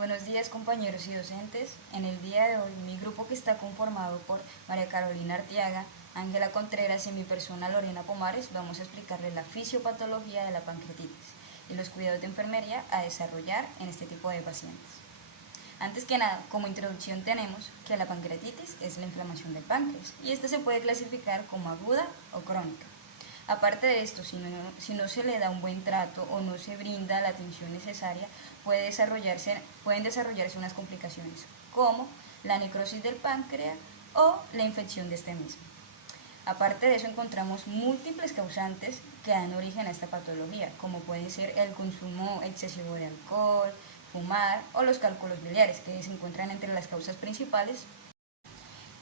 Buenos días compañeros y docentes. En el día de hoy mi grupo, que está conformado por María Carolina Arteaga, Ángela Contreras y mi persona Lorena Pomares, vamos a explicarles la fisiopatología de la pancreatitis y los cuidados de enfermería a desarrollar en este tipo de pacientes. Antes que nada, como introducción tenemos que la pancreatitis es la inflamación del páncreas y esta se puede clasificar como aguda o crónica. Aparte de esto, si no se le da un buen trato o no se brinda la atención necesaria, pueden desarrollarse unas complicaciones como la necrosis del páncreas o la infección de este mismo. Aparte de eso, encontramos múltiples causantes que dan origen a esta patología, como pueden ser el consumo excesivo de alcohol, fumar o los cálculos biliares, que se encuentran entre las causas principales.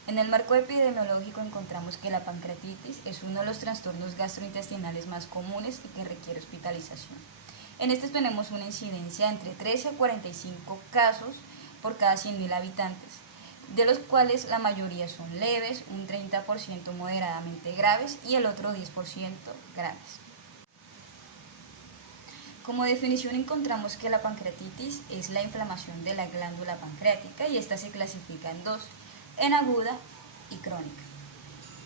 En el marco epidemiológico encontramos que la pancreatitis es uno de los trastornos gastrointestinales más comunes y que requiere hospitalización. En este tenemos una incidencia entre 13 a 45 casos por cada 100.000 habitantes, de los cuales la mayoría son leves, un 30% moderadamente graves y el otro 10% graves. Como definición encontramos que la pancreatitis es la inflamación de la glándula pancreática y esta se clasifica en dos, en aguda y crónica.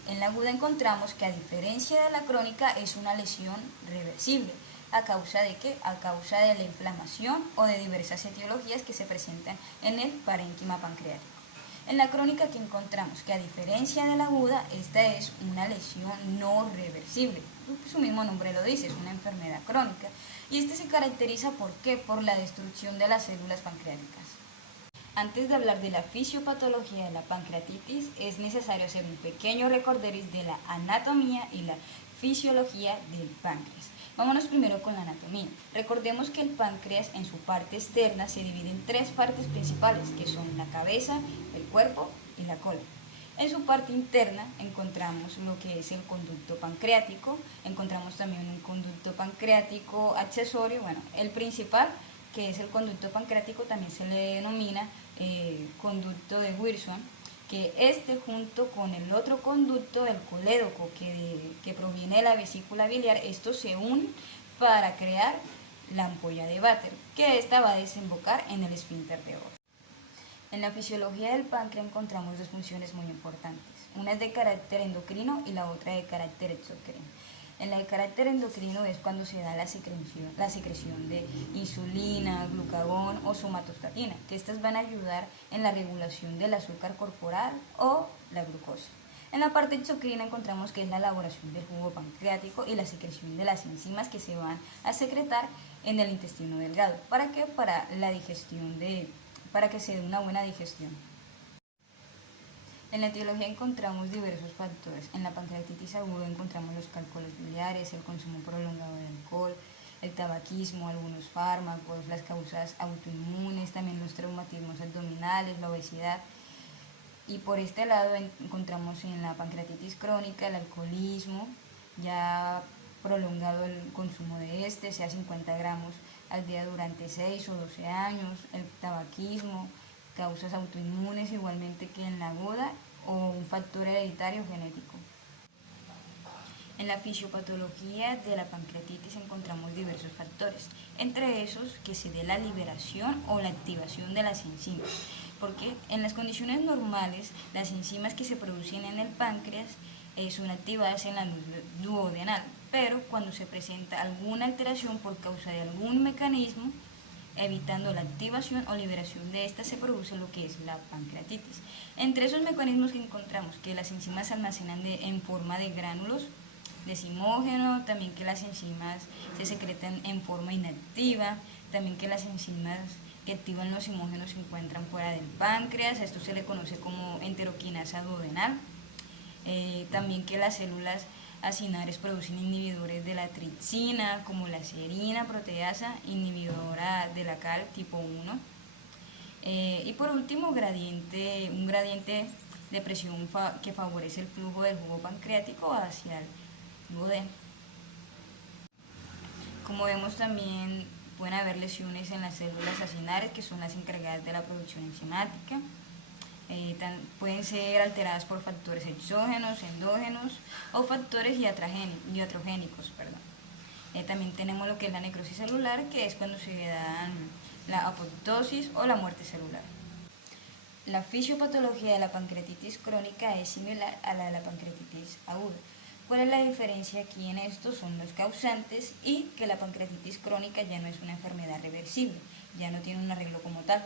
En la aguda encontramos que, a diferencia de la crónica, es una lesión reversible. ¿A causa de qué? A causa de la inflamación o de diversas etiologías que se presentan en el parénquima pancreático. En la crónica, que encontramos que, a diferencia de la aguda, esta es una lesión no reversible. Su mismo nombre lo dice, es una enfermedad crónica. Y este se caracteriza ¿por qué? Por la destrucción de las células pancreáticas. Antes de hablar de la fisiopatología de la pancreatitis, es necesario hacer un pequeño recorderis de la anatomía y la fisiología del páncreas. Vámonos primero con la anatomía. Recordemos que el páncreas, en su parte externa, se divide en tres partes principales, que son la cabeza, el cuerpo y la cola. En su parte interna encontramos lo que es el conducto pancreático, encontramos también un conducto pancreático accesorio, el principal, que es el conducto pancreático, también se le denomina conducto de Wilson, que este, junto con el otro conducto, el colédoco, que proviene de la vesícula biliar, estos se unen para crear la ampolla de Vater, que esta va a desembocar en el esfínter de Oro. En la fisiología del páncreas encontramos dos funciones muy importantes, una es de carácter endocrino y la otra de carácter exocrino. En la de carácter endocrino es cuando se da la secreción de insulina, glucagón o somatostatina, que estas van a ayudar en la regulación del azúcar corporal o la glucosa. En la parte exocrina encontramos que es la elaboración del jugo pancreático y la secreción de las enzimas que se van a secretar en el intestino delgado. ¿Para qué? Para que se dé una buena digestión. En la etiología encontramos diversos factores. En la pancreatitis aguda encontramos los cálculos biliares, el consumo prolongado de alcohol, el tabaquismo, algunos fármacos, las causas autoinmunes, también los traumatismos abdominales, la obesidad. Y por este lado encontramos en la pancreatitis crónica el alcoholismo, ya prolongado el consumo de sea 50 gramos al día durante 6 o 12 años, el tabaquismo, causas autoinmunes igualmente que en la aguda o un factor hereditario genético. En la fisiopatología de la pancreatitis encontramos diversos factores, entre esos que se dé la liberación o la activación de las enzimas, porque en las condiciones normales las enzimas que se producen en el páncreas son activadas en la luz duodenal, pero cuando se presenta alguna alteración por causa de algún mecanismo, evitando la activación o liberación de esta, se produce lo que es la pancreatitis. Entre esos mecanismos que encontramos que las enzimas se almacenan en forma de gránulos decimógeno, también que las enzimas se secretan en forma inactiva, también que las enzimas que activan los simógenos se encuentran fuera del páncreas, esto se le conoce como enteroquinasa duodenal, también que las células acinares producen inhibidores de la tripsina, como la serina proteasa, inhibidora de la cal tipo 1. Y por último, un gradiente de presión que favorece el flujo del jugo pancreático hacia el duodeno. Como vemos, también pueden haber lesiones en las células acinares, que son las encargadas de la producción enzimática. Pueden ser alteradas por factores exógenos, endógenos o factores iatrogénicos. También tenemos lo que es la necrosis celular, que es cuando se dan la apoptosis o la muerte celular. La fisiopatología de la pancreatitis crónica es similar a la de la pancreatitis aguda. ¿Cuál es la diferencia aquí en esto? Son los causantes y que la pancreatitis crónica ya no es una enfermedad reversible, ya no tiene un arreglo como tal,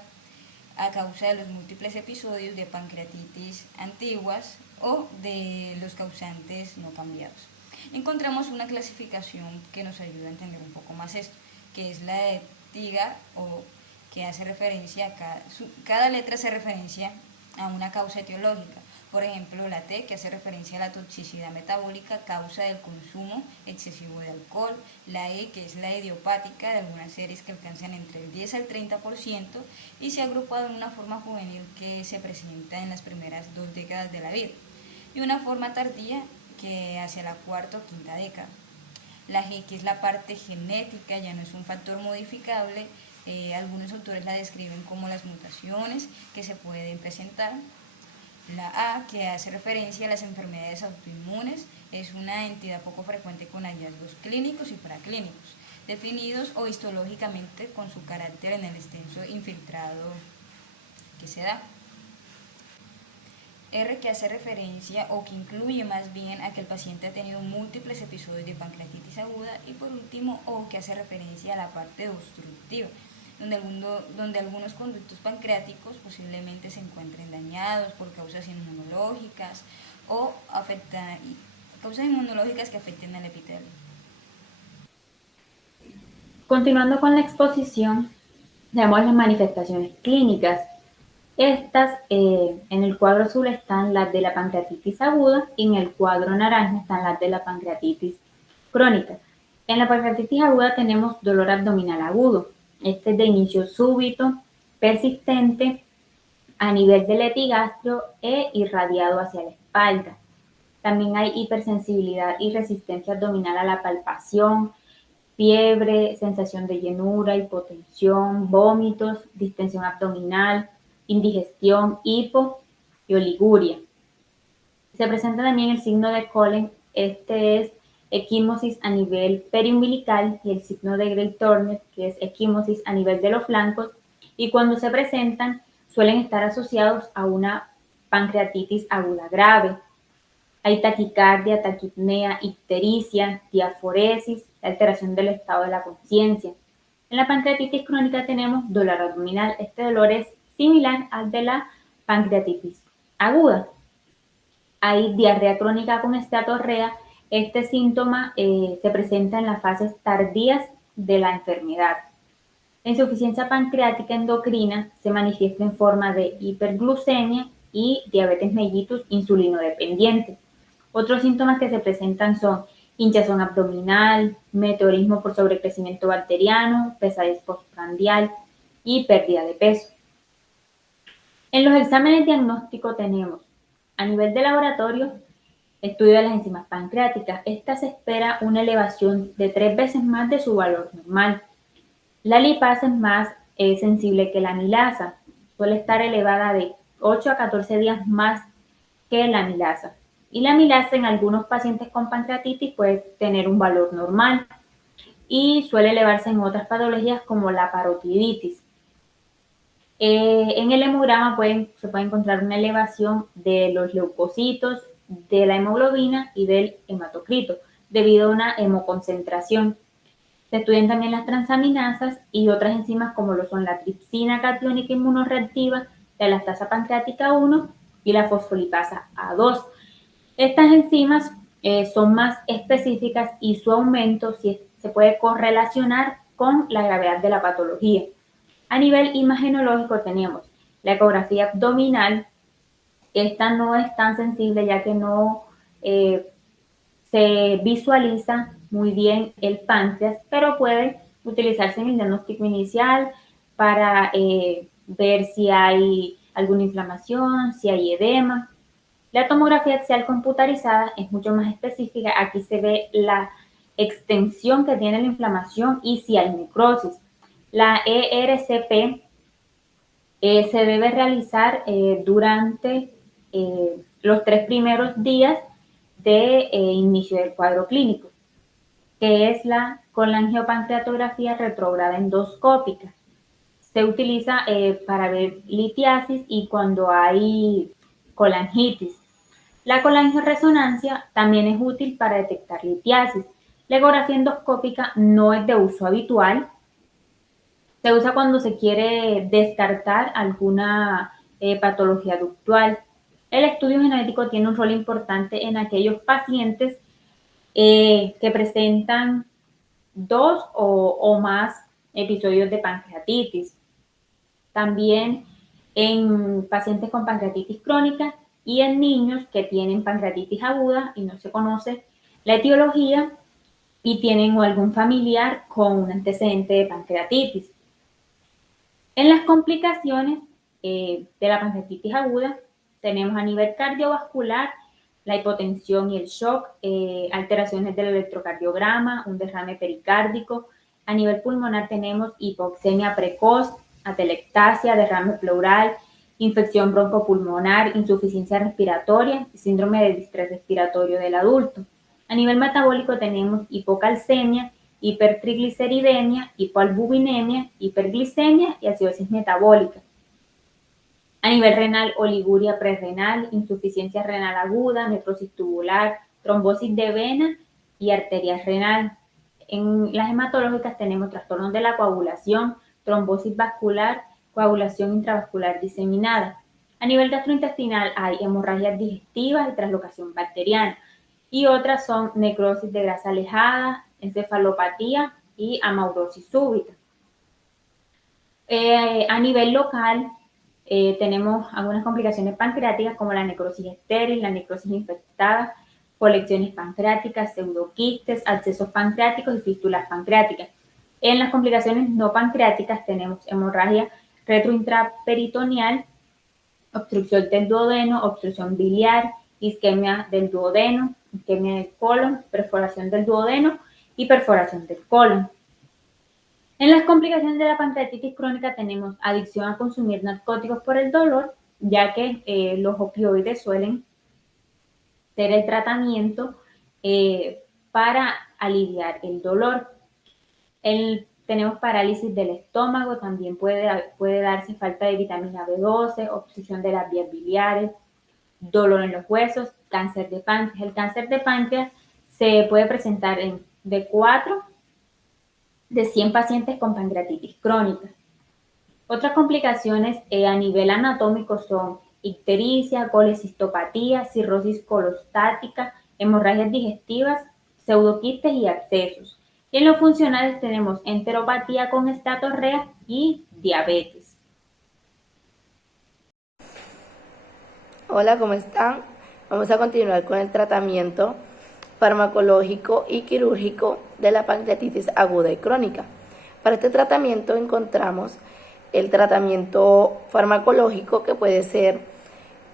a causa de los múltiples episodios de pancreatitis antiguas o de los causantes no cambiados. Encontramos una clasificación que nos ayuda a entender un poco más esto, que es la de TIGA, o que hace referencia a cada letra hace referencia a una causa etiológica. Por ejemplo, la T, que hace referencia a la toxicidad metabólica, causa del consumo excesivo de alcohol. La E, que es la idiopática, de algunas series que alcanzan entre el 10 al 30% y se ha agrupado en una forma juvenil que se presenta en las primeras 2 décadas de la vida, y una forma tardía que hacia la cuarta o quinta década. La G, que es la parte genética, ya no es un factor modificable. Algunos autores la describen como las mutaciones que se pueden presentar. La A, que hace referencia a las enfermedades autoinmunes, es una entidad poco frecuente con hallazgos clínicos y paraclínicos, definidos o histológicamente con su carácter en el extenso infiltrado que se da. R, que hace referencia o que incluye más bien a que el paciente ha tenido múltiples episodios de pancreatitis aguda. Y por último, O, que hace referencia a la parte obstructiva, donde algunos conductos pancreáticos posiblemente se encuentren dañados por causas inmunológicas o causas inmunológicas que afecten al epitelio. Continuando con la exposición, veamos las manifestaciones clínicas. Estas, en el cuadro azul están las de la pancreatitis aguda y en el cuadro naranja están las de la pancreatitis crónica. En la pancreatitis aguda tenemos dolor abdominal agudo. Este es de inicio súbito, persistente, a nivel del epigastrio e irradiado hacia la espalda. También hay hipersensibilidad y resistencia abdominal a la palpación, fiebre, sensación de llenura, hipotensión, vómitos, distensión abdominal, indigestión, hipo y oliguria. Se presenta también el signo de Colen, este es equimosis a nivel periumbilical, y el signo de Grey-Turner, que es equimosis a nivel de los flancos, y cuando se presentan suelen estar asociados a una pancreatitis aguda grave. Hay taquicardia, taquipnea, ictericia, diaforesis, alteración del estado de la conciencia. En la pancreatitis crónica tenemos dolor abdominal. Este dolor es similar al de la pancreatitis aguda. Hay diarrea crónica con esteatorrea. Este síntoma se presenta en las fases tardías de la enfermedad. La insuficiencia pancreática endocrina se manifiesta en forma de hiperglucemia y diabetes mellitus insulinodependiente. Otros síntomas que se presentan son hinchazón abdominal, meteorismo por sobrecrecimiento bacteriano, pesadez postprandial y pérdida de peso. En los exámenes diagnósticos tenemos, a nivel de laboratorio, estudio de las enzimas pancreáticas. Esta se espera una elevación de 3 veces más de su valor normal. La lipasa es más sensible que la amilasa, suele estar elevada de 8 a 14 días más que la amilasa. Y la amilasa en algunos pacientes con pancreatitis puede tener un valor normal y suele elevarse en otras patologías como la parotiditis. En el hemograma se puede encontrar una elevación de los leucocitos, de la hemoglobina y del hematocrito debido a una hemoconcentración. Se estudian también las transaminasas y otras enzimas como lo son la tripsina catiónica inmunorreactiva, la lactasa pancreática 1 y la fosfolipasa A2. Estas enzimas son más específicas y su aumento se puede correlacionar con la gravedad de la patología. A nivel imagenológico tenemos la ecografía abdominal. Esta no es tan sensible ya que no se visualiza muy bien el páncreas, pero puede utilizarse en el diagnóstico inicial para ver si hay alguna inflamación, si hay edema. La tomografía axial computarizada es mucho más específica. Aquí se ve la extensión que tiene la inflamación y si hay necrosis. La ERCP se debe realizar durante los 3 primeros días de inicio del cuadro clínico, que es la con la angiopancreatografía retrógrada endoscópica. Se utiliza para ver litiasis y cuando hay colangitis. La colangioresonancia también es útil para detectar litiasis. La ecografía endoscópica no es de uso habitual. Se usa cuando se quiere descartar alguna patología ductual. El estudio genético tiene un rol importante en aquellos pacientes que presentan 2 o más episodios de pancreatitis. También en pacientes con pancreatitis crónica y en niños que tienen pancreatitis aguda y no se conoce la etiología y tienen algún familiar con un antecedente de pancreatitis. En las complicaciones de la pancreatitis aguda tenemos a nivel cardiovascular la hipotensión y el shock, alteraciones del electrocardiograma, un derrame pericárdico. A nivel pulmonar tenemos hipoxemia precoz, atelectasia, derrame pleural, infección broncopulmonar, insuficiencia respiratoria y síndrome de distrés respiratorio del adulto. A nivel metabólico tenemos hipocalcemia, hipertrigliceridemia, hipoalbuminemia, hiperglicemia y acidosis metabólica. A nivel renal, oliguria prerrenal, insuficiencia renal aguda, necrosis tubular, trombosis de vena y arteria renal. En las hematológicas tenemos trastornos de la coagulación, trombosis vascular, coagulación intravascular diseminada. A nivel gastrointestinal hay hemorragias digestivas y translocación bacteriana. Y otras son necrosis de grasa alejada, encefalopatía y amaurosis súbita. A nivel local tenemos algunas complicaciones pancreáticas como la necrosis estéril, la necrosis infectada, colecciones pancreáticas, pseudoquistes, abscesos pancreáticos y fístulas pancreáticas. En las complicaciones no pancreáticas tenemos hemorragia retrointraperitoneal, obstrucción del duodeno, obstrucción biliar, isquemia del duodeno, isquemia del colon, perforación del duodeno y perforación del colon. En las complicaciones de la pancreatitis crónica tenemos adicción a consumir narcóticos por el dolor, ya que los opioides suelen ser el tratamiento para aliviar el dolor. Tenemos parálisis del estómago, también puede darse falta de vitamina B12, obstrucción de las vías biliares, dolor en los huesos, cáncer de páncreas. El cáncer de páncreas se puede presentar de 4 de 100 pacientes con pancreatitis crónica. Otras complicaciones a nivel anatómico son ictericia, colecistopatía, cirrosis colostática, hemorragias digestivas, pseudoquistes y abscesos. Y en los funcionales tenemos enteropatía con estatorrea y diabetes. Hola, ¿cómo están? Vamos a continuar con el tratamiento farmacológico y quirúrgico de la pancreatitis aguda y crónica. Para este tratamiento encontramos el tratamiento farmacológico que puede ser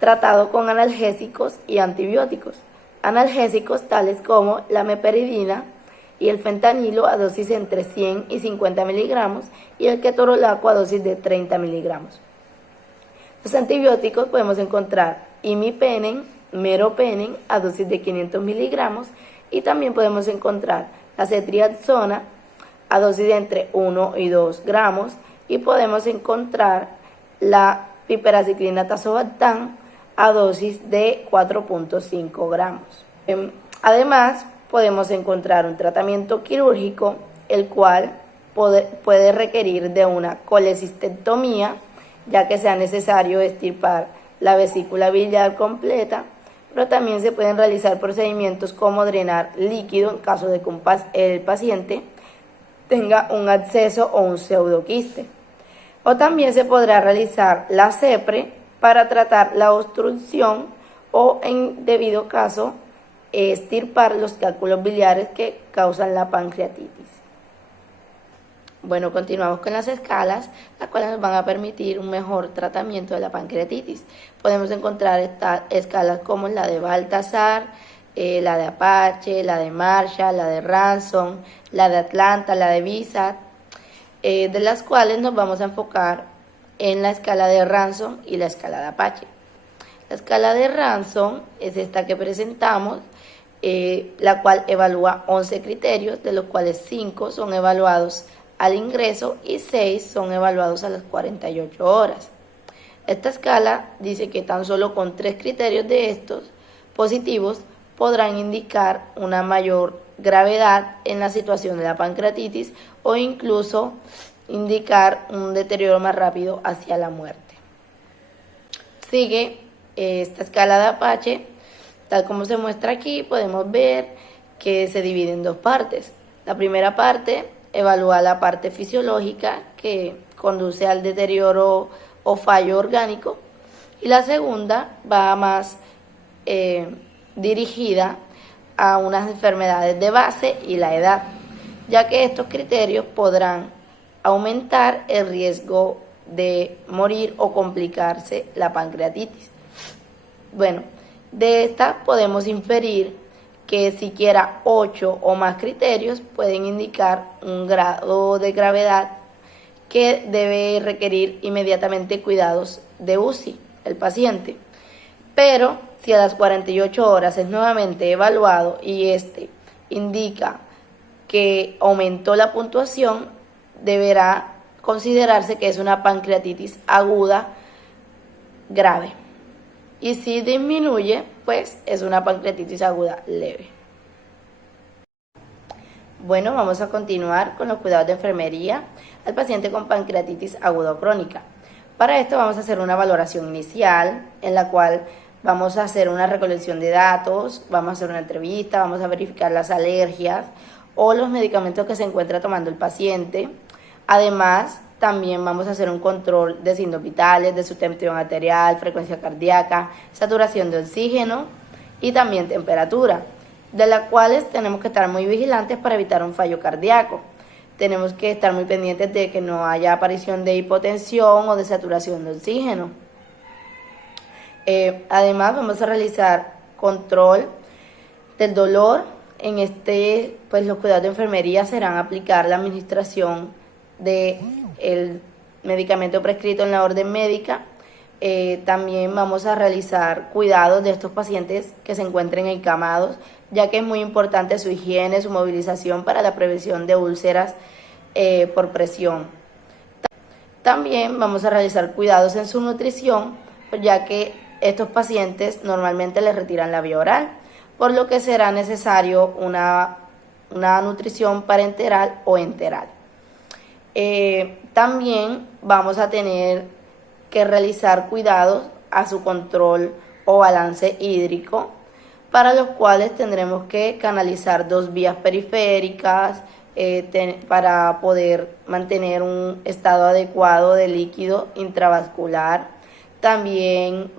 tratado con analgésicos y antibióticos. Analgésicos tales como la meperidina y el fentanilo a dosis entre 100 y 50 miligramos y el ketorolaco a dosis de 30 miligramos. Los antibióticos podemos encontrar imipenem, meropenem a dosis de 500 miligramos y también podemos encontrar la ceftriaxona a dosis de entre 1 y 2 gramos y podemos encontrar la piperaciclina tazobactam a dosis de 4.5 gramos. Además, podemos encontrar un tratamiento quirúrgico, el cual puede requerir de una colecistectomía, ya que sea necesario extirpar la vesícula biliar completa, pero también se pueden realizar procedimientos como drenar líquido en caso de que el paciente tenga un absceso o un pseudoquiste. O también se podrá realizar la CEPRE para tratar la obstrucción o, en debido caso, extirpar los cálculos biliares que causan la pancreatitis. Bueno, continuamos con las escalas, las cuales nos van a permitir un mejor tratamiento de la pancreatitis. Podemos encontrar estas escalas como la de Baltasar, la de Apache, la de Marshall, la de Ransom, la de Atlanta, la de Visat, de las cuales nos vamos a enfocar en la escala de Ransom y la escala de Apache. La escala de Ransom es esta que presentamos, la cual evalúa 11 criterios, de los cuales 5 son evaluados al ingreso y 6 son evaluados a las 48 horas. Esta escala dice que tan solo con 3 criterios de estos positivos podrán indicar una mayor gravedad en la situación de la pancreatitis o incluso indicar un deterioro más rápido hacia la muerte. Sigue esta escala de Apache, tal como se muestra aquí. Podemos ver que se divide en dos partes. La primera parte evalúa la parte fisiológica que conduce al deterioro o fallo orgánico, y la segunda va más dirigida a unas enfermedades de base y la edad, ya que estos criterios podrán aumentar el riesgo de morir o complicarse la pancreatitis. Bueno, de esta podemos inferir que siquiera 8 o más criterios pueden indicar un grado de gravedad que debe requerir inmediatamente cuidados de UCI el paciente. Pero si a las 48 horas es nuevamente evaluado y este indica que aumentó la puntuación, deberá considerarse que es una pancreatitis aguda grave. Y si disminuye, pues es una pancreatitis aguda leve. Bueno, vamos a continuar con los cuidados de enfermería al paciente con pancreatitis aguda o crónica. Para esto vamos a hacer una valoración inicial en la cual vamos a hacer una recolección de datos, vamos a hacer una entrevista, vamos a verificar las alergias o los medicamentos que se encuentra tomando el paciente. Además, también vamos a hacer un control de signos vitales, de su tensión arterial, frecuencia cardíaca, saturación de oxígeno y también temperatura, de las cuales tenemos que estar muy vigilantes para evitar un fallo cardíaco. Tenemos que estar muy pendientes de que no haya aparición de hipotensión o de saturación de oxígeno. Además, vamos a realizar control del dolor. En los cuidados de enfermería serán aplicar la administración del medicamento prescrito en la orden médica. También vamos a realizar cuidados de estos pacientes que se encuentren encamados, ya que es muy importante su higiene, su movilización para la prevención de úlceras por presión. También vamos a realizar cuidados en su nutrición, ya que estos pacientes normalmente les retiran la vía oral, por lo que será necesario una nutrición parenteral o enteral. También vamos a tener que realizar cuidados a su control o balance hídrico, para los cuales tendremos que canalizar 2 vías periféricas para poder mantener un estado adecuado de líquido intravascular. También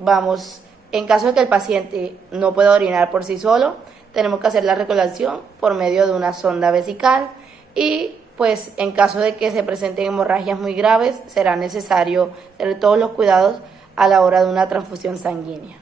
en caso de que el paciente no pueda orinar por sí solo, tenemos que hacer la recolección por medio de una sonda vesical, y pues en caso de que se presenten hemorragias muy graves, será necesario tener todos los cuidados a la hora de una transfusión sanguínea.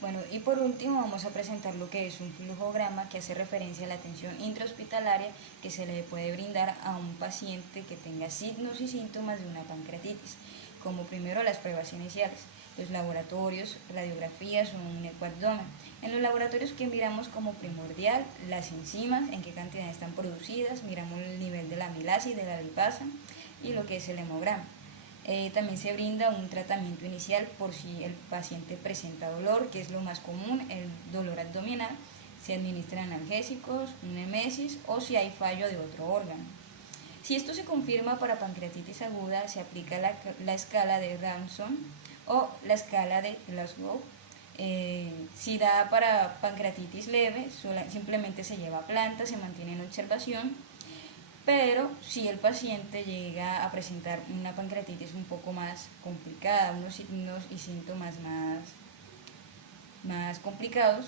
Bueno, y por último vamos a presentar lo que es un flujograma, que hace referencia a la atención intrahospitalaria que se le puede brindar a un paciente que tenga signos y síntomas de una pancreatitis, como primero las pruebas iniciales, los laboratorios, radiografías o un ecoabdomen. En los laboratorios, que miramos como primordial las enzimas, en qué cantidad están producidas, miramos el nivel de la amilasa y de la lipasa, y lo que es el hemograma. También se brinda un tratamiento inicial por si el paciente presenta dolor, que es lo más común, el dolor abdominal. Se administran analgésicos, un emesis, o si hay fallo de otro órgano. Si esto se confirma para pancreatitis aguda, se aplica la escala de Ranson o la escala de Glasgow. Si da para pancreatitis leve, simplemente se lleva a planta, se mantiene en observación. Pero si el paciente llega a presentar una pancreatitis un poco más complicada, unos signos y síntomas más complicados,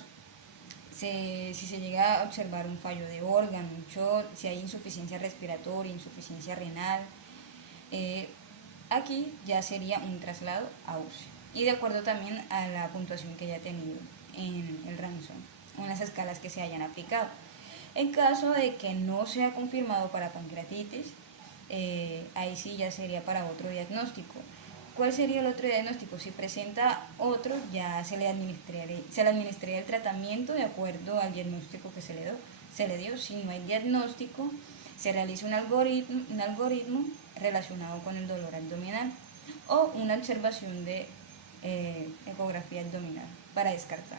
si se llega a observar un fallo de órgano, si hay insuficiencia respiratoria, insuficiencia renal, aquí ya sería un traslado a UCI. Y de acuerdo también a la puntuación que haya tenido en el Ranson, o en las escalas que se hayan aplicado. En caso de que no sea confirmado para pancreatitis, ahí sí ya sería para otro diagnóstico. ¿Cuál sería el otro diagnóstico? Si presenta otro, ya se le administraría el tratamiento de acuerdo al diagnóstico que se le dio. Si no hay diagnóstico, se realiza un algoritmo relacionado con el dolor abdominal o una observación de ecografía abdominal para descartar.